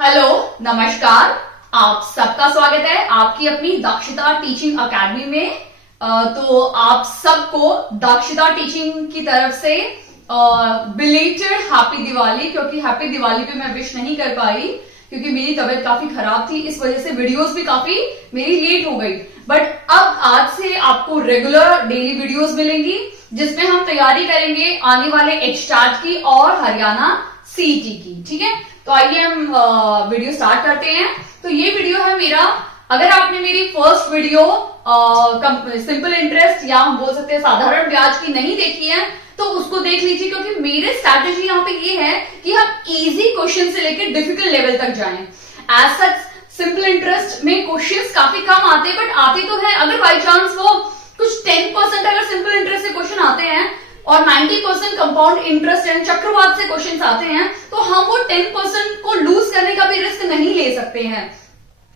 Hello, नमस्कार। आप सबका स्वागत है आपकी अपनी दक्षता टीचिंग अकेडमी में। तो आप सबको दक्षता टीचिंग की तरफ से बिलेटेड हैप्पी दिवाली, क्योंकि हैप्पी दिवाली पे मैं विश नहीं कर पाई क्योंकि मेरी तबीयत काफी खराब थी, इस वजह से वीडियोस भी काफी मेरी लेट हो गई। बट अब आज से आपको रेगुलर डेली वीडियोस मिलेंगी जिसमें हम तैयारी करेंगे आने वाले एचटेट की और हरियाणा सीईटी की। ठीक है, तो आइए हम वीडियो स्टार्ट करते हैं। तो ये वीडियो है मेरा, अगर आपने मेरी फर्स्ट वीडियो सिंपल इंटरेस्ट या हम बोल सकते हैं साधारण ब्याज की नहीं देखी है तो उसको देख लीजिए, क्योंकि मेरे स्ट्रैटेजी यहाँ पे ये है कि हम इजी क्वेश्चन से लेकर डिफिकल्ट लेवल तक जाएं। एज सच सिंपल इंटरेस्ट में क्वेश्चंस काफी कम आते हैं, बट आते तो है। अगर बाई चांस वो कुछ 10% अगर सिंपल इंटरेस्ट से क्वेश्चन आते हैं और 90% कंपाउंड इंटरेस्ट एंड चक्रवात से क्वेश्चंस आते हैं, तो हम वो 10% को लूज करने का भी रिस्क नहीं ले सकते हैं।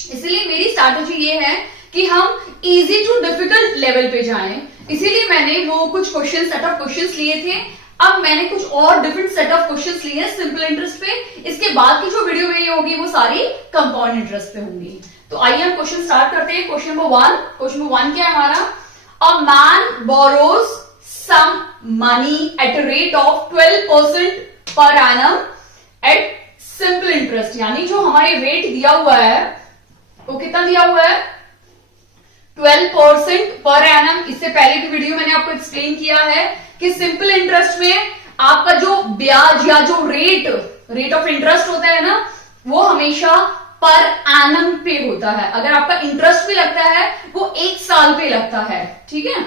इसलिए मेरी स्ट्रैटेजी ये है कि हम इजी टू डिफिकल्ट लेवल पे जाएं। इसीलिए मैंने वो कुछ क्वेश्चन सेट ऑफ क्वेश्चंस लिए थे। अब मैंने कुछ और डिफरेंट सेट ऑफ क्वेश्चंस लिए हैं सिंपल इंटरेस्ट पे। इसके बाद की जो वीडियो मेरी होगी वो सारी कंपाउंड इंटरेस्ट पे होंगी। तो आइए हम क्वेश्चन स्टार्ट करते हैं। Question number 1। क्वेश्चन नंबर 1 क्या है हमारा? A man borrows some money at a rate of 12% per annum at simple interest। यानी जो हमारे रेट दिया हुआ है वो कितना दिया हुआ है? 12% पर एनम। इससे पहले की वीडियो मैंने आपको एक्सप्लेन किया है कि सिंपल इंटरेस्ट में आपका जो ब्याज या जो रेट ऑफ इंटरेस्ट होता है ना, वो हमेशा पर एनम पे होता है। अगर आपका इंटरेस्ट भी लगता है वो 1 साल पे लगता है। ठीक है,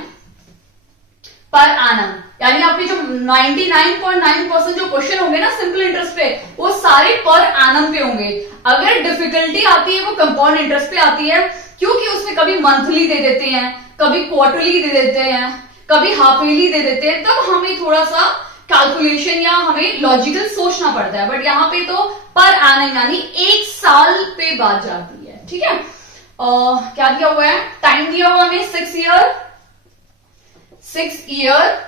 पर एनम। यानी आपके जो 99.9% जो क्वेश्चन होंगे ना सिंपल इंटरेस्ट पे, वो सारे पर एनम पे होंगे। अगर डिफिकल्टी आती है वो कंपाउंड इंटरेस्ट पे आती है, क्योंकि उसमें कभी मंथली दे देते हैं, कभी क्वार्टरली दे देते हैं, कभी हाफ ईयरली दे देते हैं, तब हमें थोड़ा सा कैलकुलेशन या हमें लॉजिकल सोचना पड़ता है। बट यहाँ पे तो पर एनम यानी 1 साल पे बात जाती है। ठीक है, क्या दिया हुआ है? टाइम दिया हुआ हमें 6 ईयर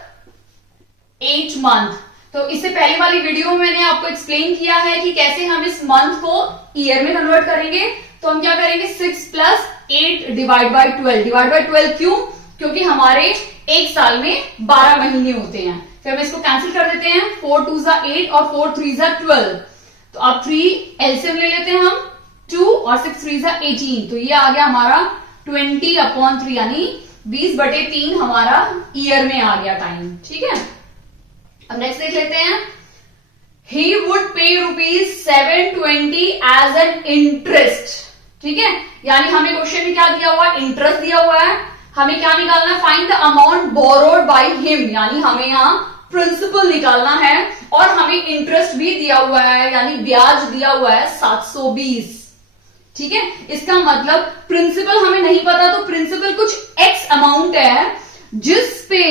8 मंथ। तो इससे पहले वाली वीडियो में मैंने आपको एक्सप्लेन किया है कि कैसे हम इस मंथ को ईयर में कन्वर्ट करेंगे। तो हम क्या करेंगे? 6 + 8 डिवाइड बाय 12। डिवाइड बाय 12 क्यों? क्योंकि हमारे 1 साल में 12 महीने होते हैं। फिर हम इसको कैंसिल कर देते हैं। 4 2 = 8 और 4 3 = 12। तो अब 3 एलसीएम ले लेते हैं हम, 2 और 6 3 = 18। तो ये आ गया हमारा 20/3 यानी 20/3 हमारा ईयर में आ गया टाइम। ठीक है, अब नेक्स्ट देख लेते हैं। ही वुड पे ₹720 एज एन इंटरेस्ट। ठीक है, यानी हमें क्वेश्चन में क्या दिया हुआ है? इंटरेस्ट दिया हुआ है। हमें क्या निकालना है? Find the amount borrowed by him. यानी हमें यहां प्रिंसिपल निकालना है और हमें इंटरेस्ट भी दिया हुआ है, यानी ब्याज दिया हुआ है 720। ठीक है, इसका मतलब प्रिंसिपल हमें नहीं पता, तो प्रिंसिपल कुछ एक्स अमाउंट है जिस पे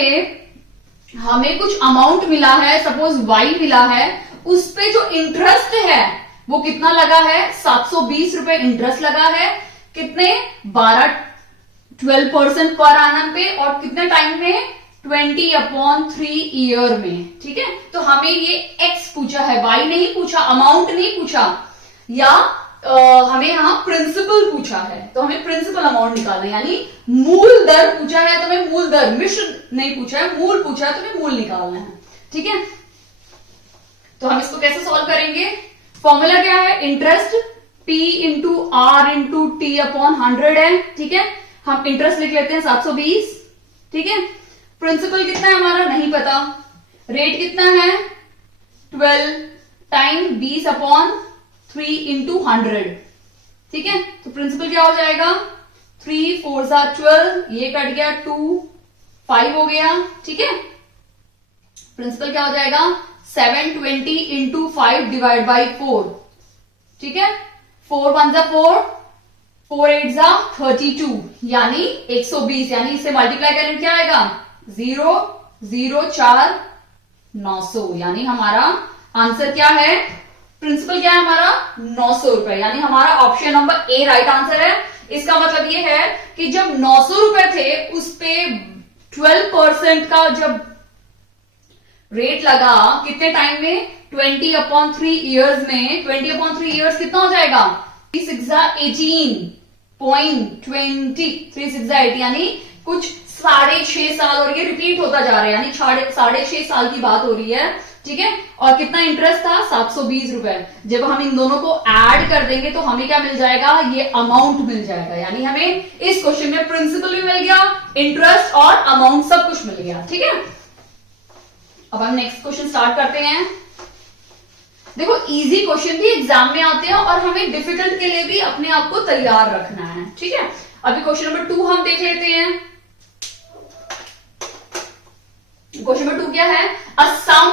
हमें कुछ अमाउंट मिला है, सपोज वाई मिला है, उस पे जो इंटरेस्ट है वो कितना लगा है? 720 रुपए इंटरेस्ट लगा है। कितने? 12% पर एनम पे और कितने टाइम में? 20/3 ईयर में। ठीक है, तो हमें ये एक्स पूछा है, वाई नहीं पूछा, अमाउंट नहीं पूछा, या हमें यहां प्रिंसिपल पूछा है। तो हमें प्रिंसिपल अमाउंट निकालना है, यानी मूल दर पूछा है तो हमें मूल दर, मिश्र नहीं पूछा है, मूल पूछा है तो हमें मूल निकालना है। ठीक है, तो हम इसको कैसे सॉल्व करेंगे? फॉर्मूला क्या है? इंटरेस्ट P × R × T/100 है। ठीक है, हम इंटरेस्ट लिख लेते हैं 720। ठीक है, प्रिंसिपल कितना है हमारा नहीं पता, रेट कितना है 12, टाइम 20/3 × 100। ठीक है, तो प्रिंसिपल क्या हो जाएगा? 3 4 = 12, ये कट गया, 2 5 हो गया। ठीक है, प्रिंसिपल क्या हो जाएगा? 720 × 5 डिवाइड बाई 4। ठीक है, 4 1 = 4, 4 8 = 32, यानी 120। यानी इसे मल्टीप्लाई करें क्या आएगा? 0 0 4 900। यानी हमारा आंसर क्या है? प्रिंसिपल क्या है हमारा? 900 रुपए। यानी हमारा option number A right answer है। इसका मतलब ये है कि जब 900 रुपए थे उस पे 12% का जब रेट लगा कितने टाइम में? 20/3 ईयर्स में 20/3 ईयर्स कितना हो जाएगा? 3 6 18.20 3 6 80 यानी कुछ 6.5 साल, और ये रिपीट होता जा रहा है, यानी 6.5 साल की बात हो रही है। ठीक है, और कितना इंटरेस्ट था? 720 रुपए। जब हम इन दोनों को ऐड कर देंगे तो हमें क्या मिल जाएगा? ये अमाउंट मिल जाएगा। यानी हमें इस क्वेश्चन में प्रिंसिपल भी मिल गया, इंटरेस्ट और अमाउंट सब कुछ मिल गया। ठीक है, अब हम नेक्स्ट क्वेश्चन स्टार्ट करते हैं। देखो, इजी क्वेश्चन भी एग्जाम में आते हैं और हमें डिफिकल्ट के लिए भी अपने आप को तैयार रखना है। ठीक है, अभी क्वेश्चन नंबर 2 हम देख लेते हैं। क्वेश्चन नंबर 2 क्या है? अ सम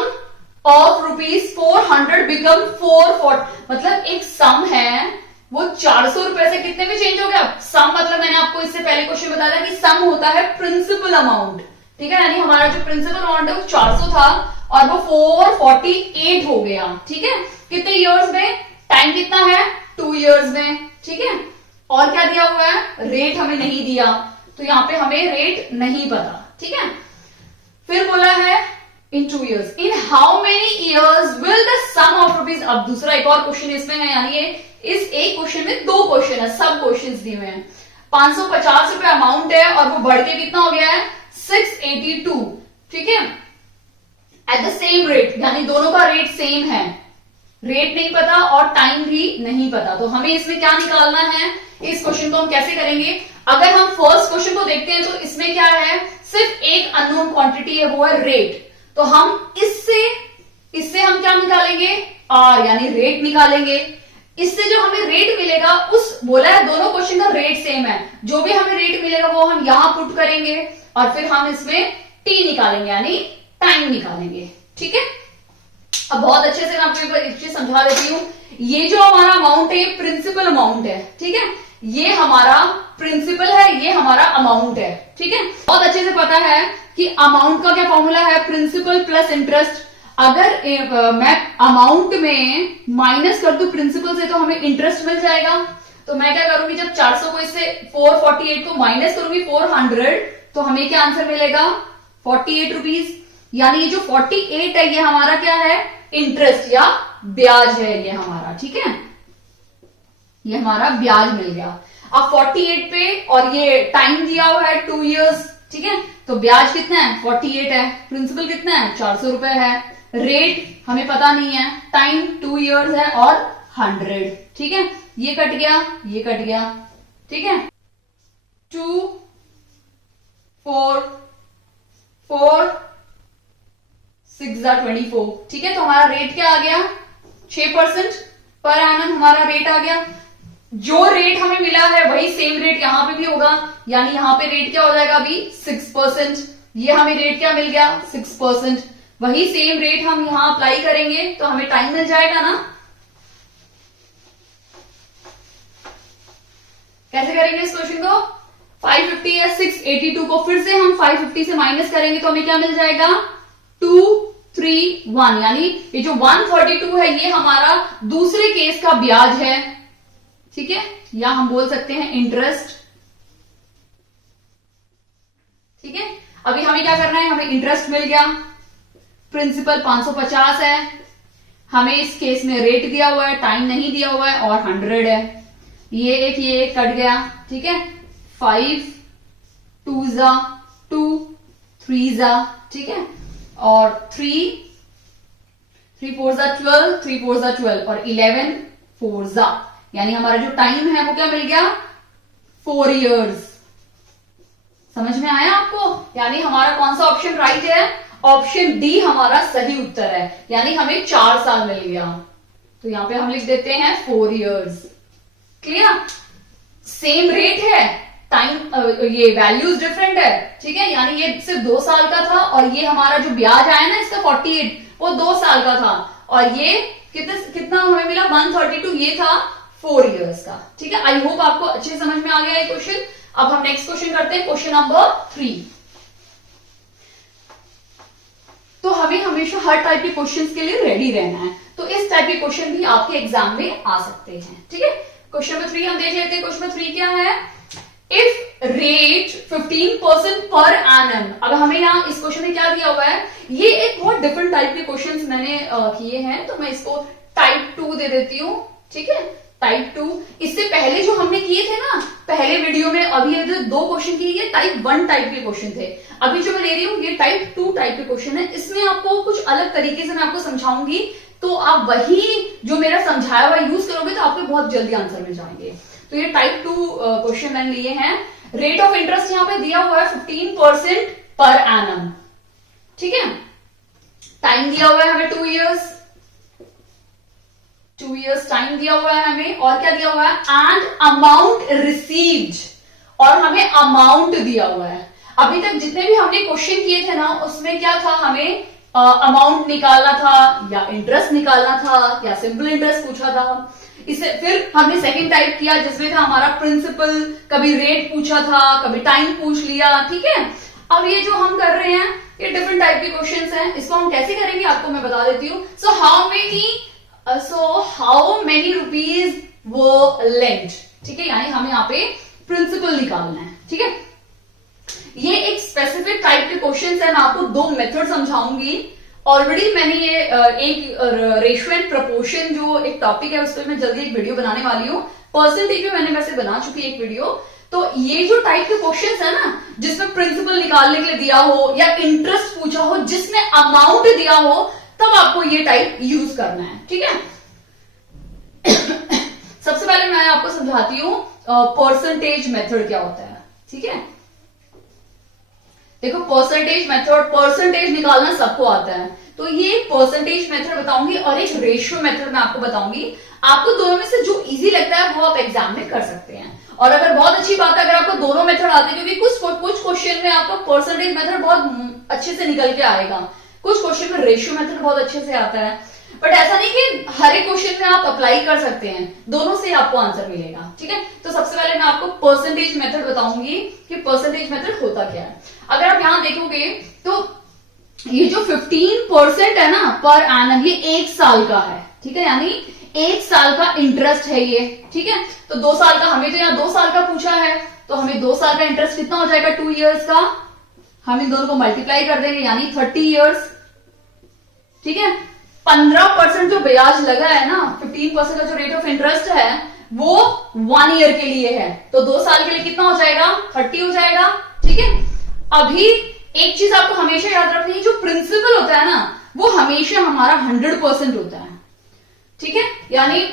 ऑफ ₹400 बिकम 440, मतलब एक सम है वो 400 रुपए से कितने में चेंज हो गया? सम मतलब मैंने आपको इससे पहले क्वेश्चन बताया था कि सम होता है प्रिंसिपल अमाउंट। ठीक है, यानी हमारा जो प्रिंसिपल अमाउंट है वो 400 था और वो 448 हो गया। ठीक है, कितने ईयर्स में? टाइम कितना है? 2 ईयर्स में। ठीक है, और क्या दिया हुआ है? रेट हमें नहीं दिया, तो यहां पे हमें रेट नहीं पता। ठीक है, फिर बोला है इन 2 years, in how many years will the sum of rupees, अब दूसरा एक और क्वेश्चन इसमें है, यानी ये इस एक क्वेश्चन में 2 क्वेश्चन है, सब क्वेश्चन दिए हुए हैं। 550 रुपए अमाउंट है और वो बढ़ के कितना हो गया है? 682। ठीक है, एट द सेम रेट, यानी दोनों का रेट सेम है, रेट नहीं पता और टाइम भी नहीं पता, तो हमें इसमें क्या निकालना है? इस क्वेश्चन को हम कैसे करेंगे? अगर हम फर्स्ट क्वेश्चन को देखते हैं तो इसमें क्या है? सिर्फ एक अननोन क्वांटिटी है, वो है रेट। तो हम इससे हम क्या निकालेंगे? आर, यानी रेट निकालेंगे। इससे जो हमें रेट मिलेगा, उस बोला है दोनों क्वेश्चन का रेट सेम है, जो भी हमें रेट मिलेगा वो हम यहां पुट करेंगे और फिर हम इसमें टी निकालेंगे, यानी टाइम निकालेंगे। ठीक है, अब बहुत अच्छे से मैं आपको एक चीज समझा देती हूं। ये जो हमारा अमाउंट है ये प्रिंसिपल अमाउंट है। ठीक है, ये हमारा प्रिंसिपल है, ये हमारा अमाउंट है। ठीक है, बहुत अच्छे से पता है कि अमाउंट का क्या फॉर्मूला है? Principal plus interest. अगर मैं अमाउंट में माइनस कर दूं प्रिंसिपल से तो हमें इंटरेस्ट मिल जाएगा। तो मैं क्या करूंगी? जब 400 को इससे 448 को माइनस करूंगी 400, तो हमें क्या आंसर मिलेगा? 48 रुपीज। यानी ये जो 48 है ये हमारा क्या है? इंटरेस्ट या ब्याज है ये हमारा। ठीक है, ये हमारा ब्याज मिल गया। अब 48 पे और ये टाइम दिया हुआ है 2 years। ठीक है, तो ब्याज कितना है? 48 है। प्रिंसिपल कितना है? 400 रुपए है। रेट हमें पता नहीं है, टाइम 2 years है और 100। ठीक है, ये कट गया, ये कट गया। ठीक है, 2 4 4 6 24। ठीक है, तो हमारा रेट क्या आ गया? 6% पर एनम हमारा रेट आ गया। जो रेट हमें मिला है वही सेम रेट यहां पे भी होगा, यानी यहां पे रेट क्या हो जाएगा? अभी 6%। ये हमें रेट क्या मिल गया? 6%। वही सेम रेट हम यहां अप्लाई करेंगे तो हमें टाइम मिल जाएगा ना। कैसे करेंगे इस क्वेश्चन को? 550 या 682 को फिर से हम 550 से माइनस करेंगे तो हमें क्या मिल जाएगा? 231, यानी ये जो 132 है ये हमारा दूसरे केस का ब्याज है। ठीक है, या हम बोल सकते हैं इंटरेस्ट। ठीक है, अभी हमें क्या करना है? हमें इंटरेस्ट मिल गया, प्रिंसिपल 550 है, हमें इस केस में रेट दिया हुआ है, टाइम नहीं दिया हुआ है और 100 है। ये एक कट गया। ठीक है, 5 2 जा 2 3 जा। ठीक है, और 3 4 जा 12 3 4 जा 12 और 11 4 जा, यानी हमारा जो टाइम है वो क्या मिल गया? 4 years। समझ में आया आपको? यानी हमारा कौन सा ऑप्शन राइट है? ऑप्शन डी हमारा सही उत्तर है, यानी हमें 4 साल मिल गया। तो यहां पे हम लिख देते हैं 4 years। क्लियर? सेम रेट है, टाइम ये वैल्यूज डिफरेंट है। ठीक है, यानी ये सिर्फ 2 साल का था और ये हमारा जो ब्याज आया ना इसका 48 वो 2 साल का था, और ये कितना हमें मिला? 132, ये था 4 years का। ठीक है, आई होप आपको अच्छे समझ में आ गया ये क्वेश्चन। अब हम नेक्स्ट क्वेश्चन करते हैं, क्वेश्चन नंबर 3। तो हमें हमेशा हर टाइप के क्वेश्चंस के लिए रेडी रहना है, तो इस टाइप के क्वेश्चन भी आपके एग्जाम में आ सकते हैं। ठीक है, क्वेश्चन नंबर 3 हम देख लेते हैं। क्वेश्चन नंबर 3 क्या है? If rate 15% per annum. अब हमें यहाँ इस क्वेश्चन में क्या दिया हुआ है, ये एक बहुत डिफरेंट टाइप के क्वेश्चंस मैंने किए हैं, तो मैं इसको टाइप 2 दे देती हूँ। ठीक है, टाइप 2। इससे पहले जो हमने किए थे ना पहले वीडियो में, अभी जो 2 क्वेश्चन किए ये टाइप 1 टाइप के क्वेश्चन थे। अभी जो मैं ले रही हूँ ये टाइप 2 टाइप के क्वेश्चन है। इसमें आपको कुछ अलग तरीके से मैं आपको समझाऊंगी, तो आप वही जो मेरा समझाया हुआ यूज करोगे तो आपको बहुत जल्दी आंसर मिल जाएंगे। तो ये टाइप 2 क्वेश्चन मैंने लिए हैं। रेट ऑफ इंटरेस्ट यहाँ पे दिया हुआ है 15% पर एनम। ठीक है, टाइम दिया हुआ है हमें 2 इयर्स, 2 इयर्स टाइम दिया हुआ है हमें। और क्या दिया हुआ है, एंड अमाउंट रिसीव्ड, और हमें अमाउंट दिया हुआ है। अभी तक जितने भी हमने क्वेश्चन किए थे ना उसमें क्या था, हमें अमाउंट निकालना था या इंटरेस्ट निकालना था या सिंपल इंटरेस्ट पूछा था। इसे फिर हमने सेकंड टाइप किया जिसमें था हमारा प्रिंसिपल, कभी रेट पूछा था, कभी टाइम पूछ लिया। ठीक है, अब ये जो हम कर रहे हैं ये डिफरेंट टाइप के क्वेश्चंस हैं। इसको हम कैसे करेंगे आपको मैं बता देती हूँ। सो हाउ मेनी रुपीज वो लेंट। ठीक है, यानी हमें यहाँ पे प्रिंसिपल निकालना है। ठीक है, ये एक स्पेसिफिक टाइप के क्वेश्चंस है। मैं आपको 2 मेथड समझाऊंगी। ऑलरेडी मैंने ये एक रेशियो एंड प्रपोर्शन जो एक टॉपिक है उस पर मैं जल्दी एक वीडियो बनाने वाली हूँ। परसेंटेज में मैंने वैसे बना चुकी एक वीडियो। तो ये जो टाइप के क्वेश्चंस है ना जिसमें प्रिंसिपल निकालने के लिए दिया हो या इंटरेस्ट पूछा हो, जिसमें अमाउंट दिया हो, तब आपको ये टाइप यूज करना है। ठीक है, सबसे पहले मैं आपको समझाती हूँ परसेंटेज मेथड क्या होता है। ठीक है, देखो परसेंटेज मेथड, परसेंटेज निकालना सबको आता है, तो ये परसेंटेज मेथड बताऊंगी और एक रेशियो मेथड मैं आपको बताऊंगी। आपको दोनों में से जो इजी लगता है वो आप एग्जाम में कर सकते हैं। और अगर बहुत अच्छी बात है अगर आपको दोनों मेथड आते हैं, क्योंकि कुछ क्वेश्चन में आपका परसेंटेज मेथड बहुत अच्छे से निकल के आएगा, कुछ क्वेश्चन में रेशियो मेथड बहुत अच्छे से आता है। बट ऐसा नहीं कि हर एक क्वेश्चन में आप अप्लाई कर सकते हैं, दोनों से आपको आंसर मिलेगा। ठीक है, तो सबसे पहले मैं आपको परसेंटेज मेथड बताऊंगी कि परसेंटेज मेथड होता क्या है। अगर आप यहां देखोगे तो ये जो 15% है ना पर एनम, ये 1 साल का है। ठीक है, यानी 1 साल का इंटरेस्ट है ये। ठीक है, तो 2 साल का, हमें तो यहाँ 2 साल का पूछा है, तो हमें 2 साल का इंटरेस्ट कितना हो जाएगा, 2 इयर्स का। हम इन दोनों को मल्टीप्लाई कर देंगे यानी 30 इयर्स। ठीक है, 15% जो ब्याज लगा है ना, 15% का जो रेट ऑफ इंटरेस्ट है वो 1 ईयर के लिए है, तो 2 साल के लिए कितना हो जाएगा, 30 हो जाएगा। ठीक है, अभी एक चीज आपको हमेशा याद रखनी है, जो प्रिंसिपल होता है ना वो हमेशा हमारा 100% होता है। ठीक है, यानी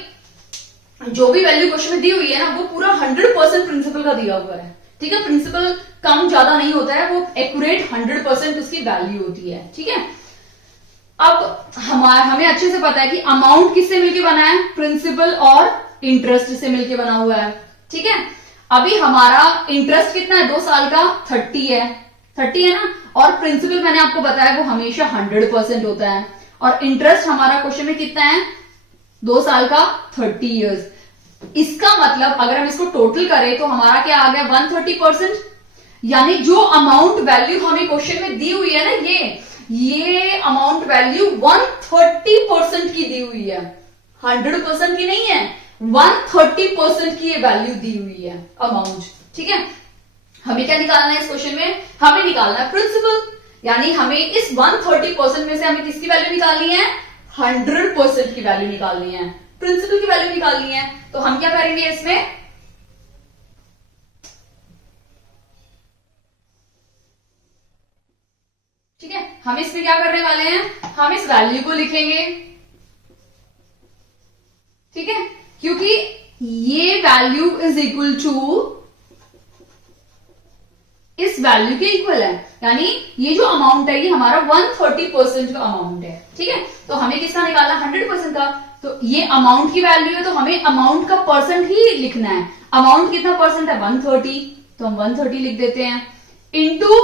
जो भी वैल्यू क्वेश्चन में दी हुई है ना वो पूरा 100% प्रिंसिपल का दिया हुआ है। ठीक है, प्रिंसिपल कम ज्यादा नहीं होता है, वो एक्यूरेट 100% उसकी वैल्यू होती है। ठीक है, अब हमें अच्छे से पता है कि अमाउंट किससे मिलके बना है, प्रिंसिपल और इंटरेस्ट से मिलके बना हुआ है। ठीक है, अभी हमारा इंटरेस्ट कितना है, 2 साल का 30 है, 30 है ना, और प्रिंसिपल मैंने आपको बताया वो हमेशा 100% होता है, और इंटरेस्ट हमारा क्वेश्चन में कितना है, 2 साल का 30 इयर्स। इसका मतलब अगर हम इसको टोटल करें तो हमारा क्या आ गया, 130%। यानी जो अमाउंट वैल्यू हमें क्वेश्चन में दी हुई है ना, ये अमाउंट वैल्यू 130% की दी हुई है, 100% की नहीं है, 130% की ये वैल्यू दी हुई है अमाउंट। ठीक है, हमें क्या निकालना है इस क्वेश्चन में, हमें निकालना है प्रिंसिपल। यानी हमें इस 130% में से हमें किसकी वैल्यू निकालनी है, 100% की वैल्यू निकालनी है, प्रिंसिपल की वैल्यू निकालनी है। तो हम क्या करेंगे इसमें, ठीक है, हम इसमें क्या करने वाले हैं, हम इस वैल्यू को लिखेंगे। ठीक है, क्योंकि ये वैल्यू इज इक्वल टू इस वैल्यू के इक्वल है, यानी ये जो अमाउंट है ये हमारा 130% का अमाउंट है। ठीक है, तो हमें किसका निकालना, 100% का। तो ये अमाउंट की वैल्यू है, तो हमें अमाउंट का परसेंट ही लिखना है। अमाउंट कितना परसेंट है, 130, तो हम 130 लिख देते हैं, इनटू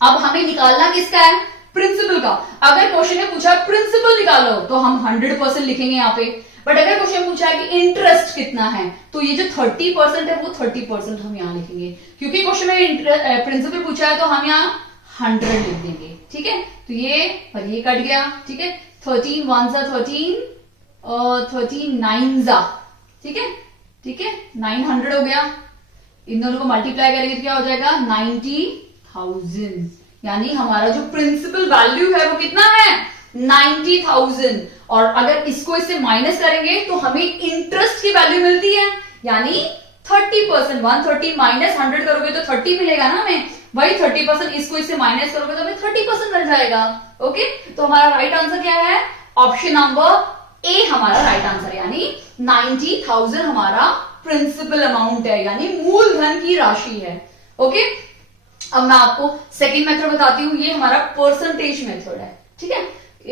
अब हमें निकालना किसका है, प्रिंसिपल का। अगर क्वेश्चन में पूछा प्रिंसिपल निकालो तो हम 100% लिखेंगे यहाँ पे। बट अगर क्वेश्चन पूछा है कि इंटरेस्ट कितना है, तो ये जो 30% है वो 30% हम यहाँ लिखेंगे, क्योंकि क्वेश्चन में प्रिंसिपल पूछा है तो हम यहाँ 100 लिख देंगे। ठीक है, तो ये और ये कट गया। ठीक है, 13 1 सा 13 और 13 9 जा, ठीक है, ठीक है, 900 हो गया। इन दोनों को मल्टीप्लाई करेंगे तो क्या हो जाएगा 90,000, यानी हमारा जो प्रिंसिपल वैल्यू है वो कितना है 90,000। और अगर इसको इससे माइनस करेंगे तो हमें इंटरेस्ट की वैल्यू मिलती है, यानी 30%। 130 माइनस 100 करोगे तो 30 मिलेगा ना हमें, वही 30%। इसको इससे माइनस करोगे तो हमें 30% मिल जाएगा। ओके, तो हमारा राइट आंसर क्या है, ऑप्शन नंबर ए हमारा राइट आंसर, यानी 90,000 हमारा प्रिंसिपल अमाउंट है, यानी मूलधन की राशि है। ओके, अब मैं आपको सेकेंड मेथड बताती हूँ, ये हमारा परसेंटेज मेथड है। ठीक है,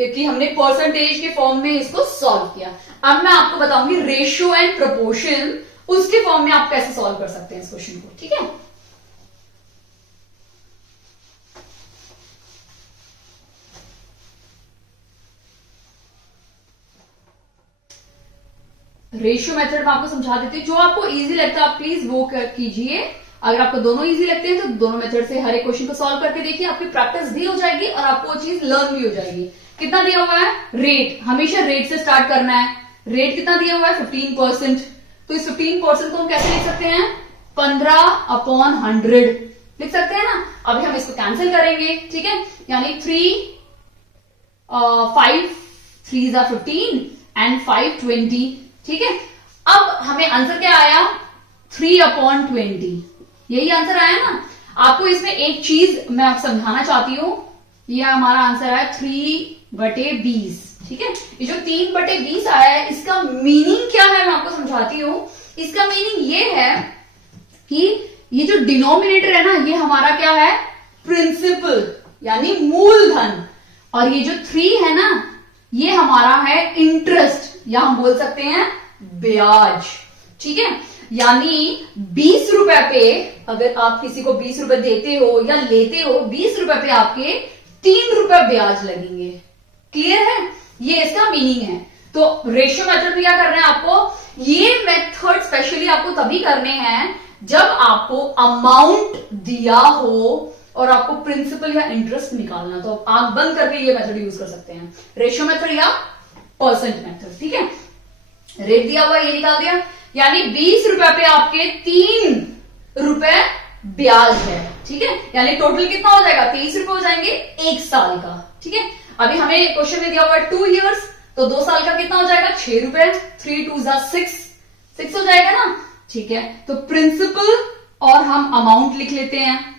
कि हमने परसेंटेज के फॉर्म में इसको सॉल्व किया। अब मैं आपको बताऊंगी रेशियो एंड प्रोपोर्शन, उसके फॉर्म में आप कैसे सॉल्व कर सकते हैं इस क्वेश्चन को। ठीक है, रेशियो मेथड में आपको समझा देती हूँ, जो आपको इजी लगता है आप प्लीज वो कीजिए। अगर आपको दोनों इजी लगते हैं तो दोनों मेथड से हर एक क्वेश्चन को सॉल्व करके देखिए, आपकी प्रैक्टिस भी हो जाएगी और आपको वो चीज लर्न भी हो जाएगी। कितना दिया हुआ है, रेट, हमेशा रेट से स्टार्ट करना है। रेट कितना दिया हुआ है 15%, तो इस 15% को हम कैसे लिख सकते हैं 15/100 लिख सकते हैं ना। अभी हम इसको कैंसिल करेंगे। ठीक है, यानी 5 3s are 15 एंड 5 20। ठीक है, अब हमें आंसर क्या आया 3/20, यही आंसर आया ना। आपको इसमें एक चीज मैं आप समझाना चाहती हूं, यह हमारा आंसर आया 3/20। ठीक है, ये जो 3/20 आया है इसका मीनिंग क्या है मैं आपको समझाती हूं। इसका मीनिंग ये है कि ये जो डिनोमिनेटर है ना, ये हमारा क्या है प्रिंसिपल, यानी मूलधन, और ये जो 3 है ना, ये हमारा है इंटरेस्ट, या हम बोल सकते हैं ब्याज। ठीक है, यानी 20 रुपए पे अगर आप किसी को 20 रुपए देते हो या लेते हो, 20 रुपए पे आपके 3 रुपए ब्याज लगेंगे। क्लियर है, ये इसका मीनिंग है। तो रेशियो मेथड में क्या करना है आपको, ये मेथड स्पेशली आपको तभी करने हैं जब आपको अमाउंट दिया हो और आपको प्रिंसिपल या इंटरेस्ट निकालना, तो आंख बंद करके ये मेथड यूज कर सकते हैं, रेशियो मेथड या परसेंट मेथड। ठीक है, रेट दिया हुआ ये निकाल दिया, यानी 20 रुपए पे आपके 3 रुपए ब्याज है। ठीक है, यानी टोटल कितना हो जाएगा 30 रुपए हो जाएंगे 1 साल का। ठीक है, अभी हमें क्वेश्चन में दिया हुआ है 2 इयर्स, तो 2 साल का कितना हो जाएगा 6 रुपए, 3 2s are 6 हो जाएगा ना। ठीक है, तो प्रिंसिपल और हम अमाउंट लिख लेते हैं।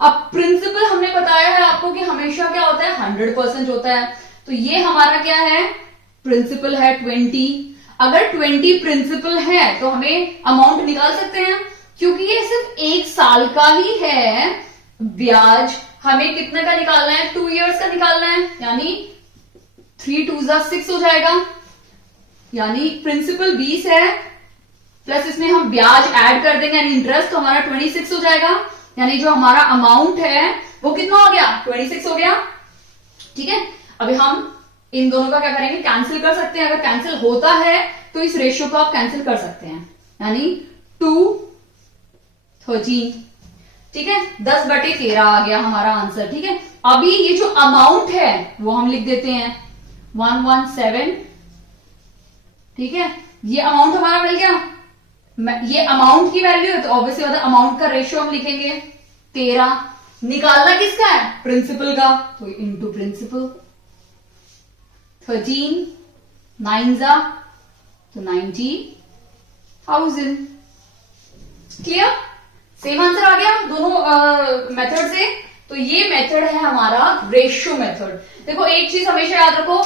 अब प्रिंसिपल हमने बताया है आपको कि हमेशा क्या होता है 100% होता है, तो ये हमारा क्या है प्रिंसिपल है 20। अगर 20 प्रिंसिपल है तो हमें अमाउंट निकाल सकते हैं, क्योंकि ये सिर्फ 1 साल का ही है। ब्याज हमें कितने का निकालना है 2 इयर्स का निकालना है, यानी 3 2s are 6 हो जाएगा, यानी प्रिंसिपल 20 है प्लस इसमें हम ब्याज ऐड कर देंगे यानी इंटरेस्ट, तो हमारा 26 हो जाएगा, यानी जो हमारा अमाउंट है वो कितना हो गया 26 हो गया। ठीक है, अभी हम इन दोनों का क्या करेंगे कैंसिल कर सकते हैं। अगर कैंसिल होता है तो इस रेशियो को आप कैंसिल कर सकते हैं, यानी 2 13। ठीक है, 10/13 आ गया हमारा आंसर। ठीक है, अभी ये जो अमाउंट है वो हम लिख देते हैं 117। ठीक है, ये अमाउंट हमारा मिल गया, ये अमाउंट की वैल्यू है तो ऑब्वियसली मतलब अमाउंट का रेशियो हम लिखेंगे 13। निकालना किसका है प्रिंसिपल का, तो इनटू प्रिंसिपल 13 9s are तो 90,000। क्लियर, सेम आंसर आ गया दोनों मेथड से। तो ये मेथड है हमारा रेशियो मेथड। देखो एक चीज हमेशा याद रखो,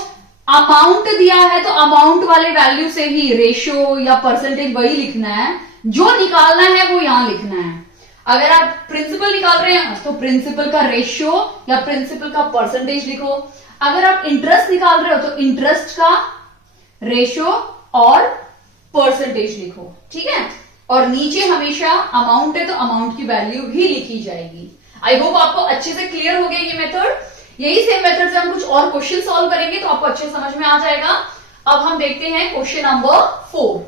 अमाउंट दिया है तो अमाउंट वाले वैल्यू से ही रेशियो या परसेंटेज वही लिखना है, जो निकालना है वो यहां लिखना है। अगर आप प्रिंसिपल निकाल रहे हैं तो प्रिंसिपल का रेशियो या प्रिंसिपल का परसेंटेज लिखो। अगर आप इंटरेस्ट निकाल रहे हो तो इंटरेस्ट का रेशियो और परसेंटेज लिखो। ठीक है, और नीचे हमेशा अमाउंट है तो अमाउंट की वैल्यू भी लिखी जाएगी। आई होप आपको अच्छे से क्लियर हो गया ये मेथड। यही सेम मेथड से हम कुछ और क्वेश्चन सॉल्व करेंगे तो आपको अच्छे समझ में आ जाएगा। अब हम देखते हैं क्वेश्चन नंबर 4।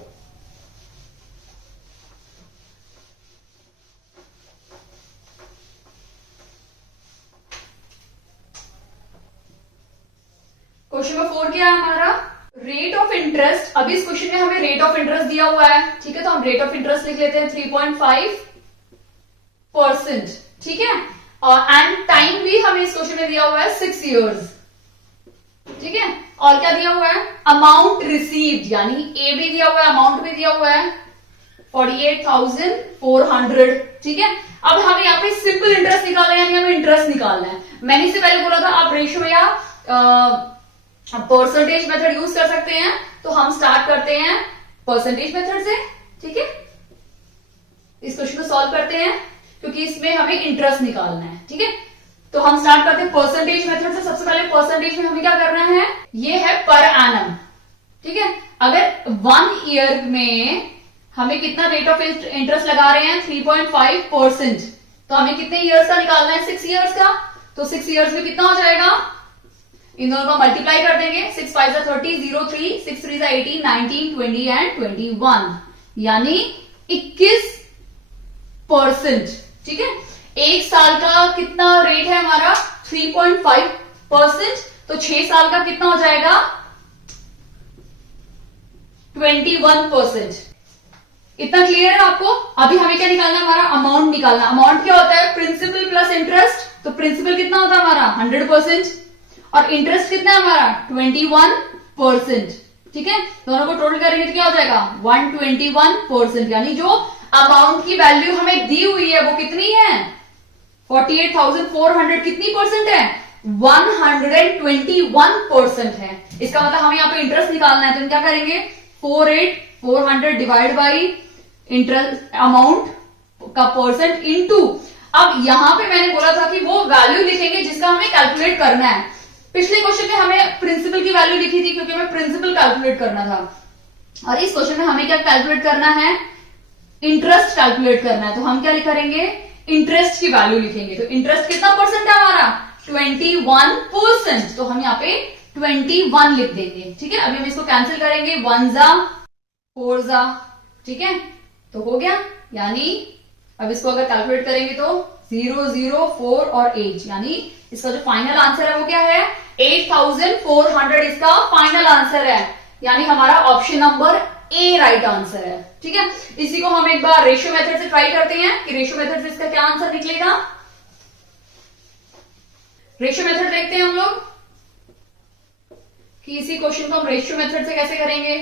क्वेश्चन नंबर 4 क्या है हमारा, रेट ऑफ इंटरेस्ट। अभी इस क्वेश्चन में हमें रेट ऑफ इंटरेस्ट दिया हुआ है। ठीक है, तो हम रेट ऑफ इंटरेस्ट लिख लेते हैं 3.5 परसेंट, ठीक है। एंड टाइम भी हमें इस क्वेश्चन में दिया हुआ है 6 इयर्स, ठीक है। और क्या दिया हुआ है, अमाउंट रिसीव्ड, यानी ए भी दिया हुआ है, अमाउंट भी दिया हुआ है 48,400, ठीक है। अब हमें यहाँ पे सिंपल इंटरेस्ट निकालना है, यानी हमें इंटरेस्ट निकालना है। मैंने इससे पहले बोला था आप रेशियो या परसेंटेज मेथड यूज कर सकते हैं, तो हम स्टार्ट करते हैं परसेंटेज मेथड से, ठीक है। इस क्वेश्चन को सॉल्व करते हैं क्योंकि इसमें हमें इंटरेस्ट निकालना है, ठीक है। तो हम स्टार्ट करते हैं परसेंटेज मेथड से। सबसे पहले परसेंटेज में हमें क्या करना है, ये है पर एनम, ठीक है। अगर 1 ईयर में हमें कितना रेट ऑफ इंटरेस्ट लगा रहे हैं 3.5%, तो हमें कितने ईयर्स का निकालना है, 6 ईयर्स का। तो 6 ईयर्स में कितना हो जाएगा, इन दोनों को मल्टीप्लाई कर देंगे, 6 5 30, 0 3, 6 3 18, 19, 20 एंड 21, यानी 21%, ठीक है। एक साल का कितना रेट है हमारा 3.5%, तो 6 साल का कितना हो जाएगा 21%। इतना क्लियर है आपको। अभी हमें क्या निकालना है, हमारा अमाउंट निकालना। अमाउंट क्या होता है, प्रिंसिपल प्लस इंटरेस्ट। तो प्रिंसिपल कितना होता है हमारा 100% और इंटरेस्ट कितना है हमारा 21%, ठीक है। दोनों को टोटल करेंगे तो क्या हो जाएगा 121%, यानी जो अमाउंट की वैल्यू हमें दी हुई है वो कितनी है 48,400, कितनी परसेंट है 121% है। इसका मतलब हमें यहाँ पे इंटरेस्ट निकालना है, तो हम क्या करेंगे 48,400 डिवाइड बाई इंटरेस्ट अमाउंट का परसेंट इनटू, अब यहां पे मैंने बोला था कि वो वैल्यू लिखेंगे जिसका हमें कैलकुलेट करना है। पिछले क्वेश्चन में हमें प्रिंसिपल की वैल्यू लिखी थी क्योंकि हमें प्रिंसिपल कैलकुलेट करना था, और इस क्वेश्चन में हमें क्या कैलकुलेट करना है, इंटरेस्ट कैलकुलेट करना है। तो हम क्या करेंगे, इंटरेस्ट की वैल्यू लिखेंगे। तो इंटरेस्ट कितना परसेंट है हमारा 21%, तो हम यहाँ पे 21 लिख देंगे, ठीक है। अभी हम इसको कैंसिल करेंगे, 1 जा 4 जा, ठीक है, तो हो गया। यानी अब इसको अगर कैलकुलेट करेंगे तो 0 0 4 और 8, यानी इसका जो फाइनल आंसर है वो क्या है 8,400, इसका फाइनल आंसर है, यानी हमारा option number A right answer है, ठीक है। इसी को हम एक बार रेशियो मेथड से ट्राई करते हैं कि रेशियो मेथड से इसका क्या आंसर निकलेगा। रेशियो मेथड देखते हैं हम लोग कि इसी क्वेश्चन को हम रेशियो मेथड से कैसे करेंगे,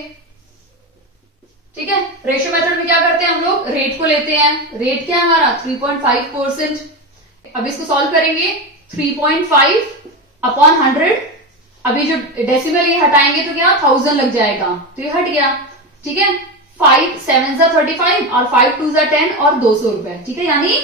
ठीक है। रेशियो मेथड में क्या करते हैं हम लोग, रेट को लेते हैं। रेट क्या है हमारा 3.5%। अब इसको सॉल्व करेंगे, 3.5 अपॉन 100, अभी जो डेसिमल ये हटाएंगे तो क्या 1000 लग जाएगा, तो ये हट गया, ठीक है। 5 7 35 और 5 2 10 और 200 रुपए, ठीक है। यानी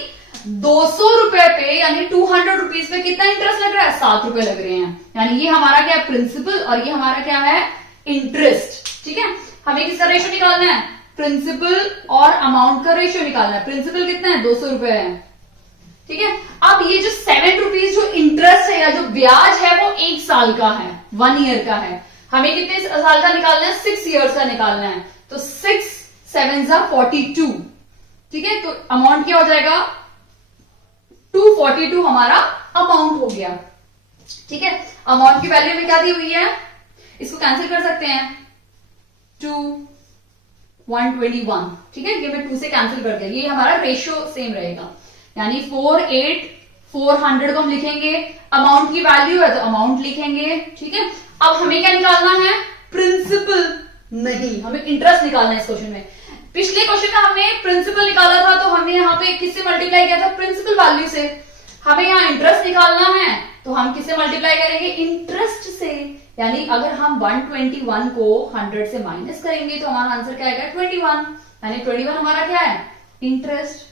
200 रुपए पे, यानी 200 रुपीज पे कितना इंटरेस्ट लग रहा है 7 रुपए लग रहे हैं, यानी ये हमारा क्या है प्रिंसिपल और ये हमारा क्या है इंटरेस्ट, ठीक है। हमें किसका रेशियो निकालना है, प्रिंसिपल और अमाउंट का रेशियो निकालना है। प्रिंसिपल कितना है 200 रुपए है, ठीक है। अब ये जो 7 रुपीज जो इंटरेस्ट है या जो ब्याज है वो 1 साल का है, 1 ईयर का है। हमें कितने साल का निकालना है 6 ईयर्स का निकालना है, तो 6 7 42, ठीक है। तो अमाउंट क्या हो जाएगा 242 हमारा अमाउंट हो गया, ठीक है। अमाउंट की वैल्यू में क्या दी हुई है, इसको कैंसिल कर सकते हैं 2 121, ठीक है। ये मैं 2 से कैंसिल कर दिया, ये हमारा रेशियो सेम रहेगा, यानी 48,400 को हम लिखेंगे। अमाउंट की वैल्यू है तो अमाउंट लिखेंगे, ठीक है। अब हमें क्या निकालना है प्रिंसिपल, नहीं हमें इंटरेस्ट निकालना है इस क्वेश्चन में। पिछले क्वेश्चन में हमने प्रिंसिपल निकाला था तो हमने यहाँ पे किससे मल्टीप्लाई किया था प्रिंसिपल वैल्यू से। हमें यहाँ इंटरेस्ट निकालना है तो हम किससे मल्टीप्लाई करेंगे इंटरेस्ट से, यानी अगर हम 121 को 100 से माइनस करेंगे तो हमारा आंसर क्या आएगा 21, यानी 21 हमारा क्या है इंटरेस्ट।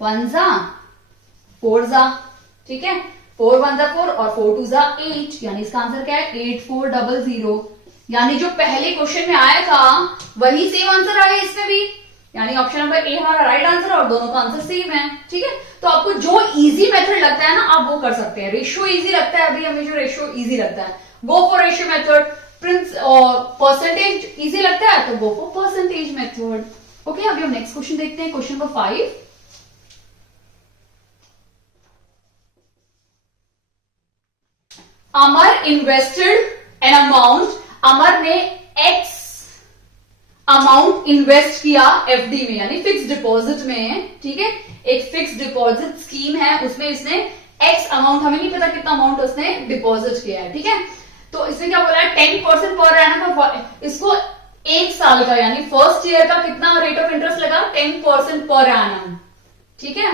1 जा 4 जा, ठीक है, 4 1 जा 4 और 4 2 जा 8, यानी इसका आंसर क्या है 8400, यानी जो पहले क्वेश्चन में आया था वही सेम आंसर आया इसमें भी, यानी ऑप्शन नंबर ए हमारा राइट आंसर और दोनों का आंसर सेम है, ठीक है। तो आपको जो इजी मेथड लगता है ना आप वो कर सकते हैं। रेशियो इजी लगता है, अभी हमें जो रेशियो इजी लगता है go for ratio method. Percentage easy लगता है तो go for percentage method. Okay, अभी हम नेक्स्ट क्वेश्चन देखते हैं, question number 5। Amar invested an amount, Amar ने x अमाउंट इन्वेस्ट किया एफडी में यानी फिक्स डिपॉजिट में, ठीक है, एक फिक्स डिपॉजिट स्कीम है, उसमें इसने एक्स अमाउंट, हमें नहीं पता कितना अमाउंट उसने डिपॉजिट किया है, ठीक है। तो इसने क्या बोला है 10% पर एनम, इसको एक साल का यानी फर्स्ट ईयर का कितना रेट ऑफ इंटरेस्ट लगा 10% पर एनम, ठीक है।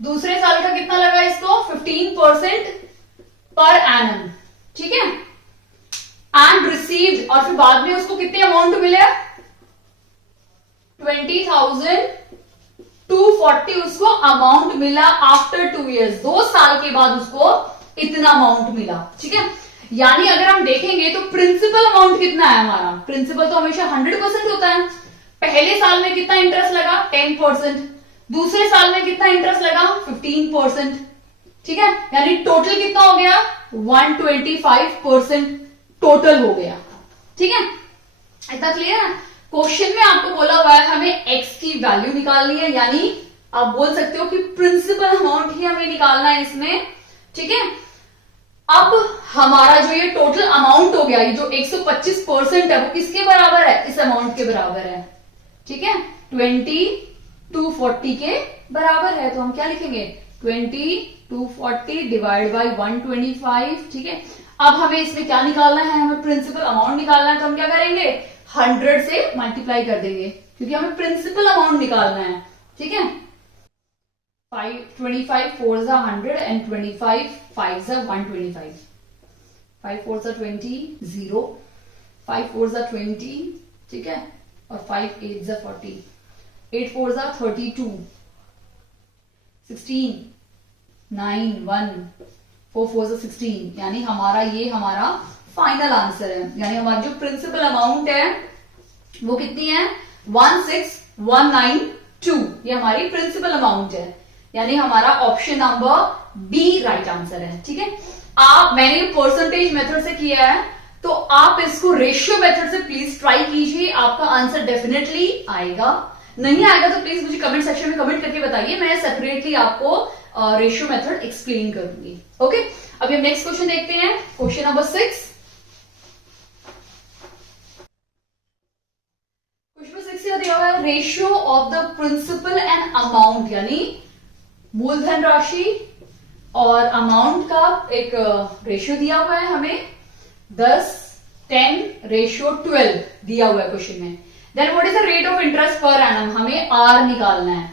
दूसरे साल का कितना लगा इसको 15% पर एनम, ठीक है। एंड रिसीव्ड, और फिर बाद में उसको कितने अमाउंट मिले 20,240 उसको अमाउंट मिला आफ्टर 2 years, 2 साल के बाद उसको इतना अमाउंट मिला, ठीक है। यानी अगर हम देखेंगे तो प्रिंसिपल अमाउंट कितना है हमारा, प्रिंसिपल तो हमेशा 100% होता है। पहले साल में कितना इंटरेस्ट लगा 10%, दूसरे साल में कितना इंटरेस्ट लगा 15%, ठीक है। यानी टोटल कितना हो गया 125% टोटल हो गया, ठीक है। इतना क्लियर है। क्वेश्चन में आपको बोला हुआ है हमें एक्स की वैल्यू निकालनी है, यानी आप बोल सकते हो कि प्रिंसिपल अमाउंट ही हमें निकालना है इसमें, ठीक है। अब हमारा जो ये टोटल अमाउंट हो गया, ये जो 125% है वो किसके बराबर है, इस अमाउंट के बराबर है, ठीक है, 20,240 के बराबर है। तो हम क्या लिखेंगे 20,240 डिवाइड बाई 125, ठीक है। अब हमें इसमें क्या निकालना है, हमें प्रिंसिपल अमाउंट निकालना है, तो हम क्या करेंगे 100 से मल्टीप्लाई कर देंगे, क्योंकि हमें प्रिंसिपल अमाउंट निकालना है, ठीक है। 25 4 100 and 25 5 125, 5 4 20 0, 5 4 20, ठीक है, और 5 8 40, 8 4 32, 16 9 1, 4 4 16, यानी हमारा ये हमारा फाइनल आंसर है। यानी हमारी जो प्रिंसिपल अमाउंट है वो कितनी है 16,192, ये हमारी प्रिंसिपल अमाउंट है, यानी हमारा option number B right answer है, ठीक है। मैंने परसेंटेज मेथड से किया है, तो आप इसको रेशियो मेथड से प्लीज ट्राई कीजिए, आपका आंसर डेफिनेटली आएगा। नहीं आएगा तो प्लीज मुझे कमेंट सेक्शन में कमेंट करके बताइए, मैं सेपरेटली आपको रेशियो मेथड एक्सप्लेन करूंगी, ओके। अभी हम नेक्स्ट क्वेश्चन देखते हैं, क्वेश्चन नंबर 6। दिया हुआ है ratio of the principal and amount, यानी मूलधन राशि और अमाउंट का एक रेशियो दिया हुआ है हमें 10:10:12 दिया हुआ है क्वेश्चन में। Then what is the rate of interest per annum, हमें आर निकालना है,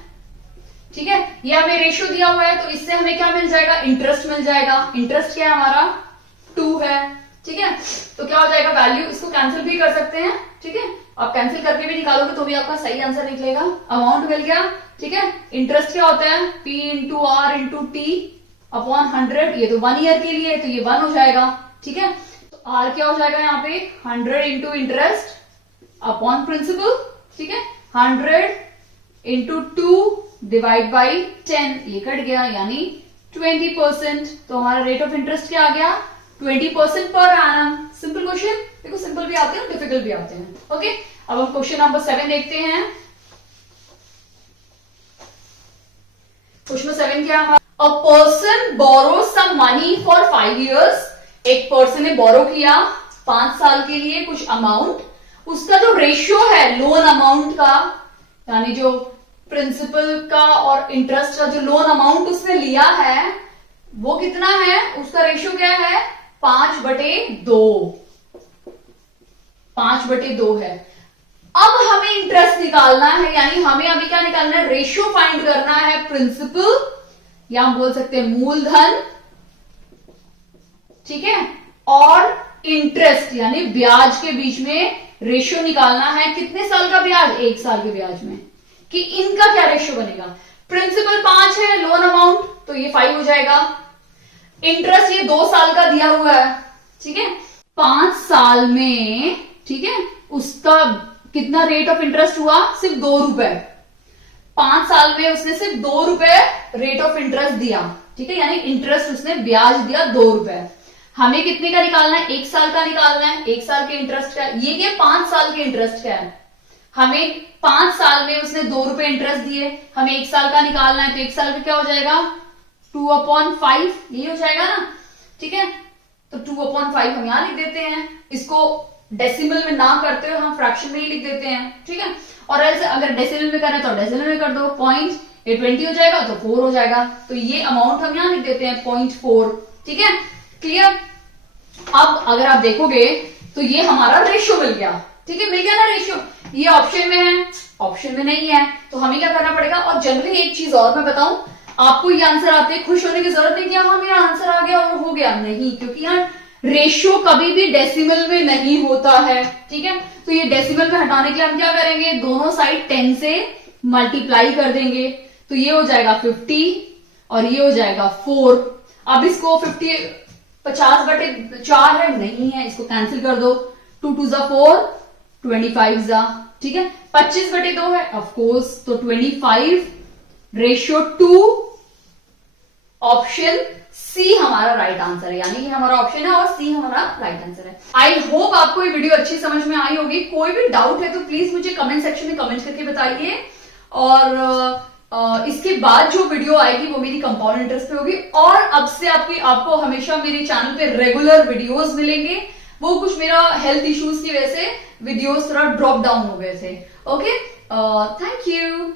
ठीक है। ये हमें रेशियो दिया हुआ है, तो इससे हमें क्या मिल जाएगा इंटरेस्ट मिल जाएगा। इंटरेस्ट क्या है हमारा 2 है, ठीक है। तो क्या हो जाएगा वैल्यू, इसको कैंसिल भी कर सकते हैं, ठीक है, आप कैंसिल करके भी निकालोगे तो भी आपका सही आंसर निकलेगा। अमाउंट मिल गया, ठीक है। इंटरेस्ट क्या होता है P into R into T upon 100, ये तो 1 ईयर के लिए तो ये 1 हो जाएगा, ठीक है। तो आर क्या हो जाएगा यहाँ पे 100 इंटू इंटरेस्ट अपॉन प्रिंसिपल, ठीक है, 100 इंटू 2 डिवाइड बाई 10, ये कट गया, यानी 20%। तो हमारा रेट ऑफ इंटरेस्ट क्या आ गया 20% पर एनम। सिंपल क्वेश्चन, देखो सिंपल भी आते हैं डिफिकल्ट भी आते हैं, ओके। अब हम क्वेश्चन नंबर 7 देखते हैं। क्वेश्चन 7 क्या है, a person borrow some money for 5 years, एक पर्सन ने बोरो किया 5 साल के लिए कुछ अमाउंट, उसका जो रेशियो है लोन अमाउंट का, यानी जो प्रिंसिपल का और इंटरेस्ट का जो लोन अमाउंट उसने लिया है वो कितना है, उसका रेशियो क्या है 5/2, 5/2 है। अब हमें इंटरेस्ट निकालना है, यानी हमें अभी क्या निकालना है रेशियो फाइंड करना है प्रिंसिपल, या हम बोल सकते हैं मूलधन, ठीक है, और इंटरेस्ट यानी ब्याज के बीच में रेशियो निकालना है। कितने साल का ब्याज 1 साल के ब्याज में, कि इनका क्या रेशियो बनेगा। प्रिंसिपल 5 है, लोन अमाउंट तो ये 5 हो जाएगा, इंटरेस्ट ये 2 साल का दिया हुआ है, ठीक है, 5 साल में, ठीक है, उसका कितना रेट ऑफ इंटरेस्ट हुआ सिर्फ 2 रुपए, 5 साल में उसने सिर्फ 2 रुपए रेट ऑफ इंटरेस्ट दिया, ठीक है, यानी इंटरेस्ट उसने ब्याज दिया 2 रुपए। हमें कितने का निकालना है 1 साल का निकालना है, 1 साल के इंटरेस्ट का, ये क्या 5 साल के इंटरेस्ट का है। हमें 5 साल में उसने 2 रुपए इंटरेस्ट दिए, हमें 1 साल का निकालना है, तो 1 साल का क्या हो जाएगा 2/5, ये हो जाएगा ना, ठीक है। तो 2/5 हम यहां लिख देते हैं, इसको डेसिमल में ना करते हुए हम फ्रैक्शन में ही लिख देते हैं, ठीक है। और ऐसे अगर डेसिमल में करें तो डेसिमल में कर दो, पॉइंट ये 20 हो जाएगा तो 4 हो जाएगा, तो ये अमाउंट हम यहां लिख देते हैं 0.4, ठीक है, क्लियर। अब अगर आप देखोगे तो ये हमारा रेशियो मिल गया, ठीक है, मिल गया ना रेशियो। ये ऑप्शन में है, ऑप्शन में नहीं है, तो हमें क्या करना पड़ेगा। और जनरली एक चीज और मैं बताऊं, आपको ये आंसर आते खुश होने की जरूरत नहीं कि हाँ मेरा आंसर आ गया और हो गया, नहीं, क्योंकि यहाँ रेशियो कभी भी डेसिमल में नहीं होता है, ठीक है। तो ये डेसिमल में हटाने के लिए हम क्या करेंगे, दोनों साइड 10 से मल्टीप्लाई कर देंगे, तो ये हो जाएगा 50 और ये हो जाएगा 4। अब इसको 50 है, नहीं है, इसको कैंसिल कर दो, 2 2 जा 4, 25 जा, ठीक है, 25/2 है ऑफकोर्स, तो 25:2। ऑप्शन सी हमारा राइट आंसर है, यानी कि हमारा ऑप्शन है और सी हमारा राइट आंसर है। आई होप आपको ये वीडियो अच्छी समझ में आई होगी। कोई भी डाउट है तो प्लीज मुझे कमेंट सेक्शन में कमेंट करके बताइए। और इसके बाद जो वीडियो आएगी वो मेरी कंपाउंड इंटरेस्ट पे होगी, और अब से आपको हमेशा मेरे चैनल पे रेगुलर वीडियोस मिलेंगे। वो कुछ मेरा हेल्थ इश्यूज की वजह से वीडियोस थोड़ा ड्रॉप डाउन हो गए थे। Okay, thank you.